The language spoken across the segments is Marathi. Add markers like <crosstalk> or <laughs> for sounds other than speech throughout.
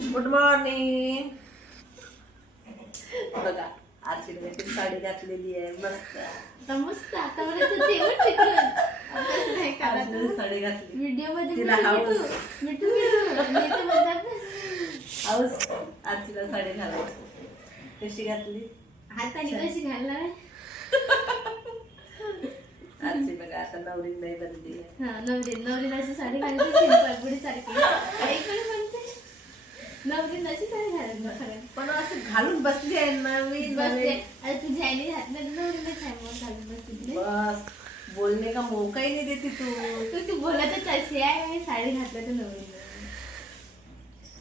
गुड मॉर्निंग बघा आरतीने साडी घातलेली आहे मस्त. मस्त आता मला तर जेवण तिकडून अभ्यास नाही आरतीने करायचं साडी घातली. व्हिडिओमध्ये तिला हाऊस. मिठू हाऊस आरतीला साडी घालायची. कशी घातली? हाताने कशी घालणार आरती बघा आता नवरी नाही बनली. हा नवरी नवरीला अशी साडी घालायची सिंपल सारखी काही पण घालत असं घालून बसली आहे नवीन बसते नवीन. आता तुझी आईने घातलं नवरीला छान मग घालून बसते तुला. बस. बोलणे का मोकाही नाही देते तू. तू तू बोलतच अशी आहे साडी घातलं तर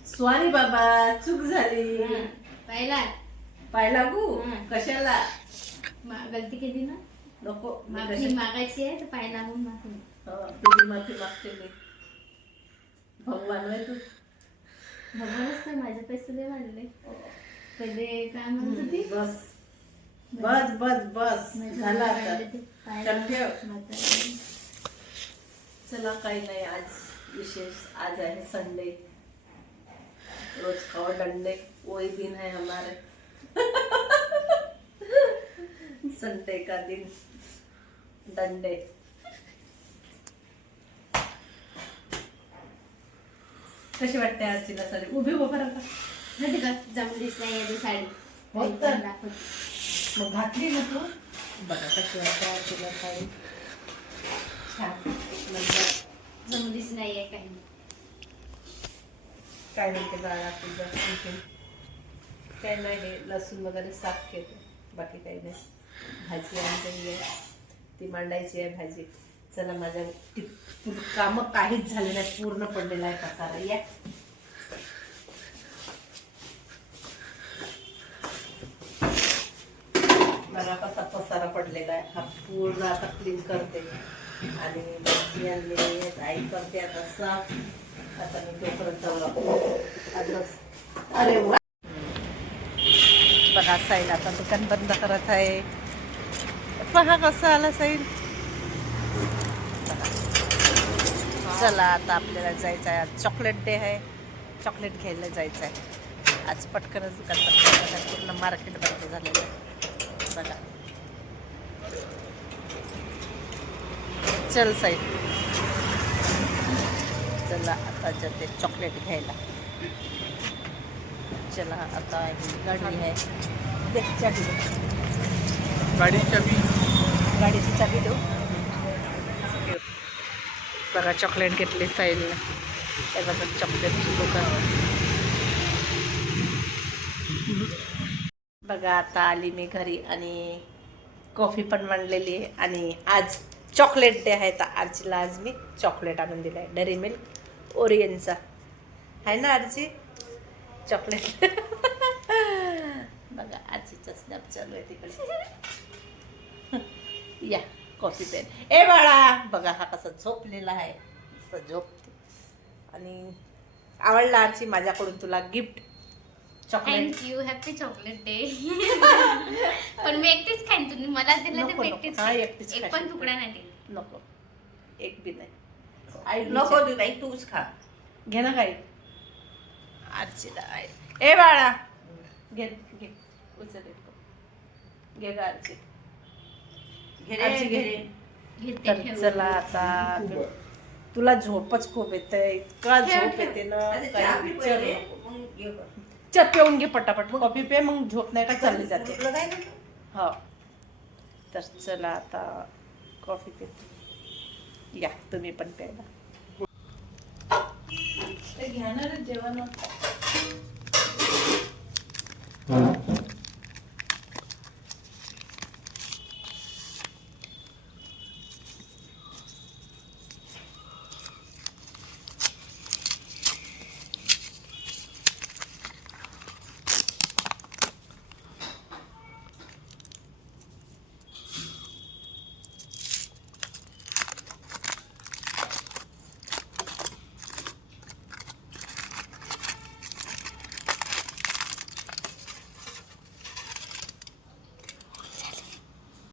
स्वारी बाबा चूक झाली. हा, पाहिला? पाहिला गू? हं. कशाला? मा- गलती केली ना? नको. मी माफी कशा- मागायची आहे तर पाहिला म्हणून माफी. हं, तुझी माफी मागते मी. भगवान तू. भगवानच तर माझे पैसे दे वाढले. पहिले काय म्हणत होती? बस. बस. बस बस झालं आता. चल ठेव. म्हातारी. चला काही नाही. आज विशेष आज है संडे रोज खाओ डंडे वही दिन है हमारे. <laughs> संडे का दिन. डंडे कशी वाटते आज तिला साडी उभी उभं राहा माहिती का जमलीच नाही आहे ती साडी. हो तर. मग घातली ना तू? बघा कशी वाटते आज तिला साडी? छान. नंबर जमलीच नाही आहे काही. काय म्हणते बाळा तुझं? काय नाही हे लसूण वगैरे साफ केलं. बाकी काही नाही. भाजी आणलेली आहे. ती मांडायची आहे भाजी. चला माझ्या ति- कामं काहीच झाले नाही पूर्ण पडलेला आहे पसारा. या. बघा कसा पसारा पडलेला आहे. हा पूर्ण आता क्लीन करते. आणि भाजी आई करते आता साफ. आता मी तोपर्यंत अरे वा. बघा साईल आता दुकान बंद करत आहे. पहा कसं आला साईल बघा. चला आता आपल्याला जायचं आहे आज चॉकलेट डे आहे. चॉकलेट घ्यायला जायचं आहे आज पटकनच दुकान पूर्ण मार्केट बंद झालेलं आहे. बघा. चल साई. चला आता जाते चॉकलेट घ्यायला. चला आता ही गाडी आहे. देख चाबी दे. गाडीची चाबी देऊ. बघा चॉकलेट घेतली साईलने हे बघा चॉकलेटची दुकान. बघा आता आली मी घरी आणि कॉफी पण मांडलेली आहे. आणि आज चॉकलेट डे आहे तर आजीला आज मी चॉकलेट आणून दिलं आहे. डेरी मिल्क ओरियनचा आहे ना आजी? चॉकलेट. <laughs> बघा आजीचा स्नॅप चालू आहे तिकडे. <laughs> या. Coffee pen. ए बाळा बघा हा कसा झोपलेला आहे. झोपते. आणि आवडला आजी माझ्याकडून तुला gift. Chocolate. Thank you happy chocolate day पण मी एकटीच खाईन तुम्ही. मला दिलं तर नको, मी नको. एकटीच हा, खाईन. एकटीच एक खाशील. पण तुकडा नाही दिला. नको. एक बी नाही. आई नको बाई तूच खा. घे ना काही. आजीला आहे. ए बाळा. घे घे. उचल एक. घे गा आजी तर. चला आता. तुला झोपच खूप येते इतका झोप. येते ना. आता काही चहा पी विचारू पहिले, नको. मग घे बघ. चा पिऊन घे पटापट. कॉफी पे मग झोप नाही का चालली जाते? हो. तर चला आता कॉफी पिते. या तुम्ही पण प्यायला. घ्या ना रे जेवण.